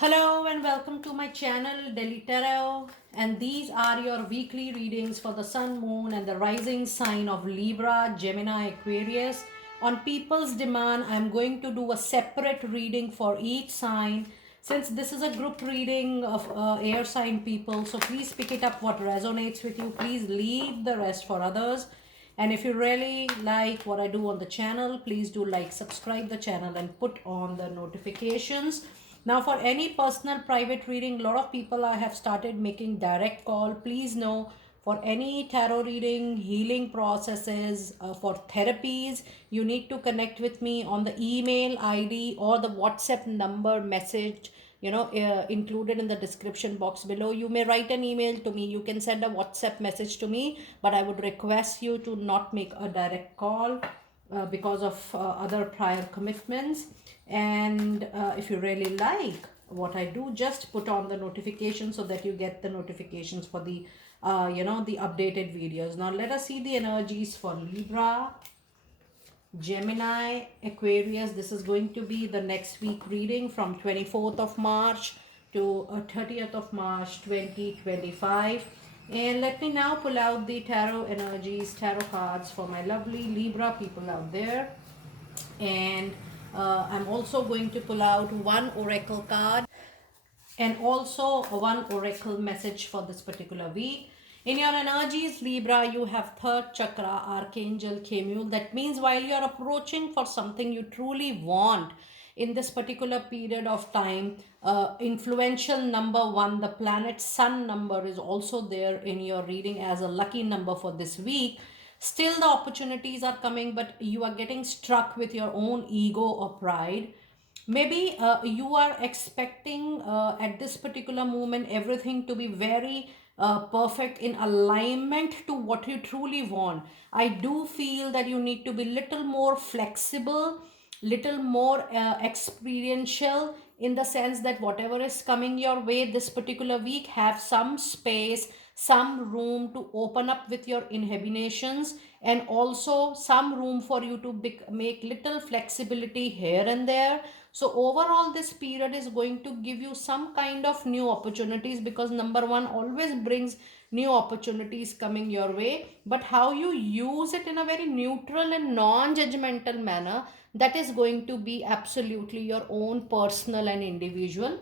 Hello and welcome to my channel Delhi Tarot, and these are your weekly readings for the sun, moon and the rising sign of Libra, Gemini, Aquarius. On people's demand, I'm going to do a separate reading for each sign since this is a group reading of air sign people. So please pick it up what resonates with you. Please leave the rest for others. And if you really like what I do on the channel, please do like, subscribe the channel and put on the notifications. Now for any personal private reading, a lot of people I have started making direct call. Please know, for any tarot reading, healing processes, for therapies, you need to connect with me on the email ID or the WhatsApp number message included in the description box below. You may write an email to me, you can send a WhatsApp message to me, but I would request you to not make a direct call because of other prior commitments. And if you really like what I do, just put on the notification so that you get the notifications for the the updated videos. Now let us see the energies for Libra, Gemini, Aquarius. This is going to be the next week reading from 24th of March to 30th of March 2025. And let me now pull out the tarot energies, tarot cards for my lovely Libra people out there. And I'm also going to pull out one oracle card and also one oracle message for this particular week. In your energies, Libra, you have third chakra, Archangel Chamuel. That means while you are approaching for something you truly want in this particular period of time, influential number one, the planet Sun number, is also there in your reading as a lucky number for this week. Still, the opportunities are coming, but you are getting struck with your own ego or pride. Maybe you are expecting at this particular moment everything to be very perfect in alignment to what you truly want. I do feel that you need to be little more flexible, little more experiential, in the sense that whatever is coming your way this particular week, have some space, some room to open up with your inhibitions, and also some room for you to make little flexibility here and there. So overall this period is going to give you some kind of new opportunities, because number one always brings new opportunities coming your way, but how you use it in a very neutral and non-judgmental manner, that is going to be absolutely your own personal and individual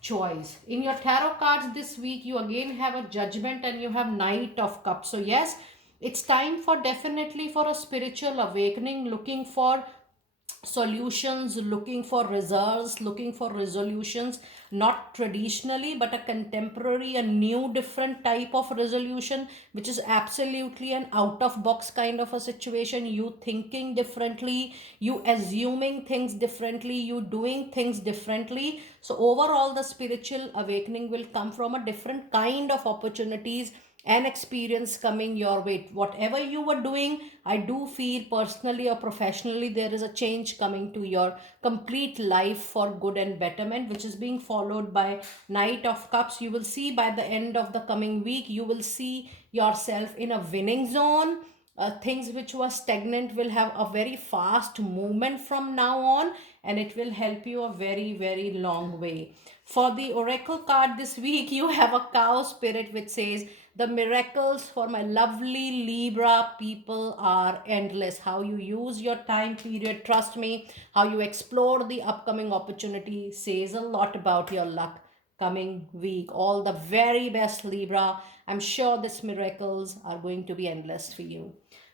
choice. In your tarot cards this week, you again have a judgment and you have Knight of Cups. So yes, it's time for definitely for a spiritual awakening, looking for solutions, looking for results, looking for resolutions, not traditionally but a contemporary, a new different type of resolution, which is absolutely an out of box kind of a situation. You thinking differently, you assuming things differently, you doing things differently. So overall the spiritual awakening will come from a different kind of opportunities and experience coming your way. Whatever you were doing, I do feel personally or professionally there is a change coming to your complete life for good and betterment, which is being followed by Knight of Cups. You will see by the end of the coming week, you will see yourself in a winning zone. Things which were stagnant will have a very fast movement from now on, and it will help you a very, very long way. For the oracle card this week, you have a cow spirit which says, the miracles for my lovely Libra people are endless. How you use your time period, trust me, how you explore the upcoming opportunity says a lot about your luck coming week. All the very best, Libra. I'm sure these miracles are going to be endless for you.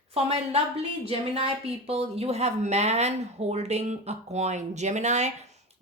For my lovely Gemini people, you have man holding a coin. Gemini,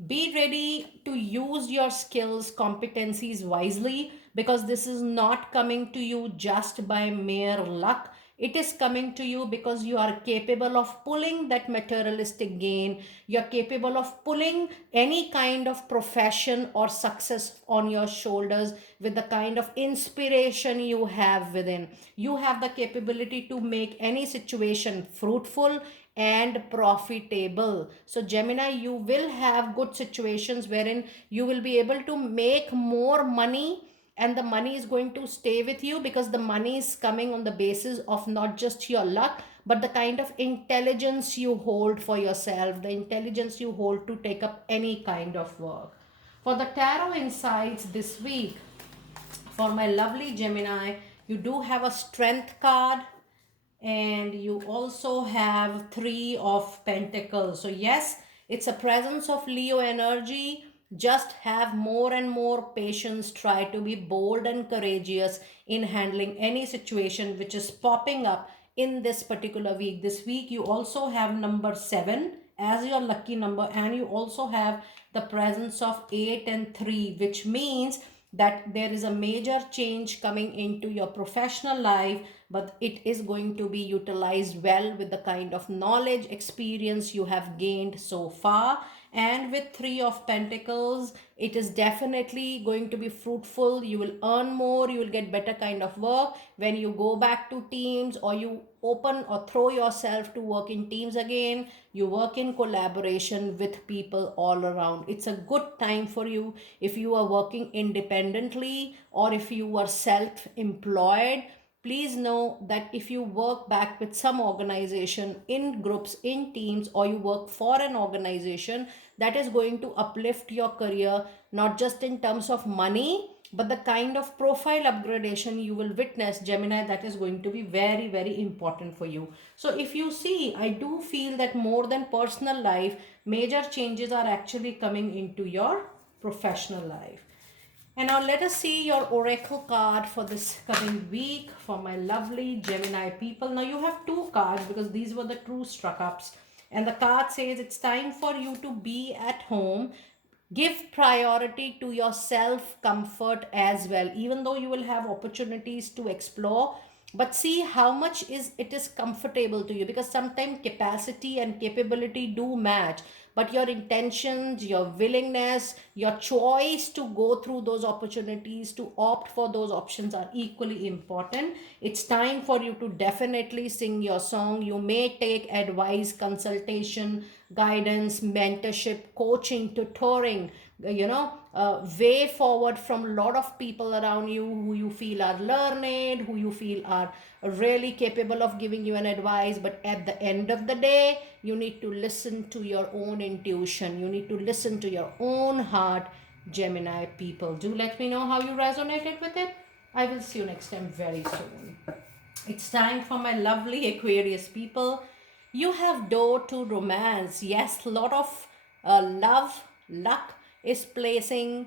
be ready to use your skills, competencies wisely, because this is not coming to you just by mere luck. It is coming to you because you are capable of pulling that materialistic gain. You're capable of pulling any kind of profession or success on your shoulders with the kind of inspiration you have within. You have the capability to make any situation fruitful and profitable. So Gemini, you will have good situations wherein you will be able to make more money, and the money is going to stay with you because the money is coming on the basis of not just your luck, but the kind of intelligence you hold for yourself, the intelligence you hold to take up any kind of work. For the tarot insights this week, for my lovely Gemini, you do have a strength card, and you also have three of pentacles. So yes, it's a presence of Leo energy. Just have more and more patience. Try to be bold and courageous in handling any situation which is popping up in this particular week. This week you also have number 7 as your lucky number, and you also have the presence of 8 and 3, which means that there is a major change coming into your professional life, but it is going to be utilized well with the kind of knowledge, experience you have gained so far. And with 3 of pentacles, it is definitely going to be fruitful. You will earn more, you will get better kind of work when you go back to teams, or you open or throw yourself to work in teams again. You work in collaboration with people all around. It's a good time for you if you are working independently, or if you are self-employed. Please know that if you work back with some organization, in groups, in teams, or you work for an organization, that is going to uplift your career, not just in terms of money, but the kind of profile upgradation you will witness, Gemini, that is going to be very, very important for you. So if you see, I do feel that more than personal life, major changes are actually coming into your professional life. And now let us see your oracle card for this coming week for my lovely Gemini people. Now you have two cards because these were the true struck ups. And the card says it's time for you to be at home. Give priority to your self comfort as well, even though you will have opportunities to explore, but see how much it is comfortable to you, because sometimes capacity and capability do match, but your intentions, your willingness, your choice to go through those opportunities, to opt for those options, are equally important. It's time for you to definitely sing your song. You may take advice, consultation, guidance, mentorship, coaching, tutoring, way forward from a lot of people around you who you feel are learned, who you feel are really capable of giving you an advice. But at the end of the day, you need to listen to your own intuition. You need to listen to your own heart, Gemini people. Do let me know how you resonated with it. I will see you next time very soon. It's time for my lovely Aquarius people. You have door to romance. Yes, a lot of love, luck is playing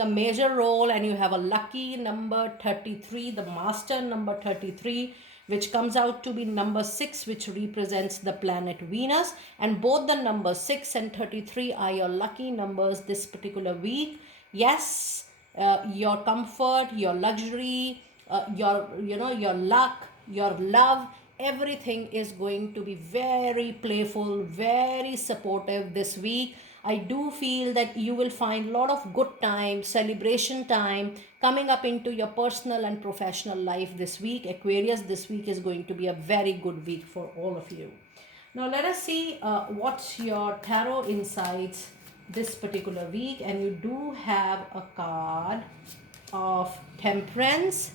a major role, and you have a lucky number 33, the master number 33, which comes out to be number 6, which represents the planet Venus. And both the number 6 and 33 are your lucky numbers this particular week. Yes, your comfort, your luxury, your luck, your love, everything is going to be very playful, very supportive this week. I do feel that you will find a lot of good time, celebration time coming up into your personal and professional life this week. Aquarius, this week is going to be a very good week for all of you. Now let us see what's your tarot insights this particular week. And you do have a card of Temperance,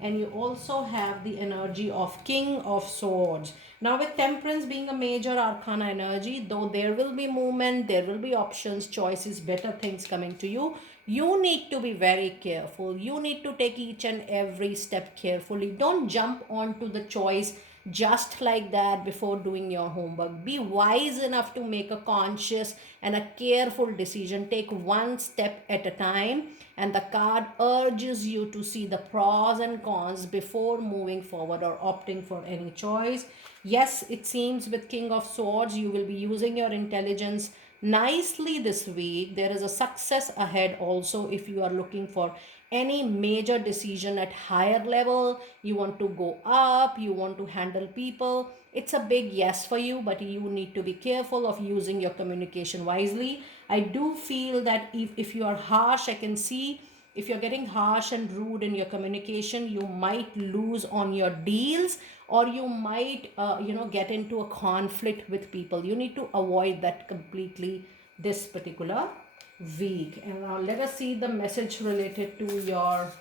and you also have the energy of King of Swords. Now with Temperance being a major arcana energy, though there will be movement, there will be options, choices, better things coming to you, you need to be very careful. You need to take each and every step carefully. Don't jump onto the choice just like that before doing your homework. Be wise enough to make a conscious and a careful decision. Take one step at a time, and the card urges you to see the pros and cons before moving forward or opting for any choice. Yes, it seems with King of Swords, you will be using your intelligence nicely this week. There is a success ahead also if you are looking for any major decision at higher level. You want to go up, you want to handle people. It's a big yes for you, but you need to be careful of using your communication wisely. I do feel that if you are harsh, I can see if you're getting harsh and rude in your communication, you might lose on your deals, or you might get into a conflict with people. You need to avoid that completely this particular week. And now let us see the message related to your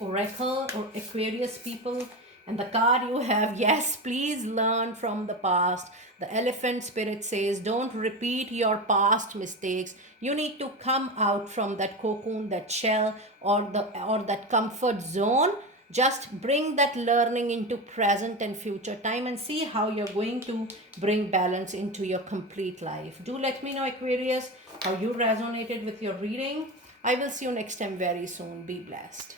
oracle or Aquarius people. And the card you have, yes, please learn from the past. The elephant spirit says, don't repeat your past mistakes. You need to come out from that cocoon, that shell, or that comfort zone. Just bring that learning into present and future time and see how you're going to bring balance into your complete life. Do let me know, Aquarius, how you resonated with your reading. I will see you next time very soon. Be blessed.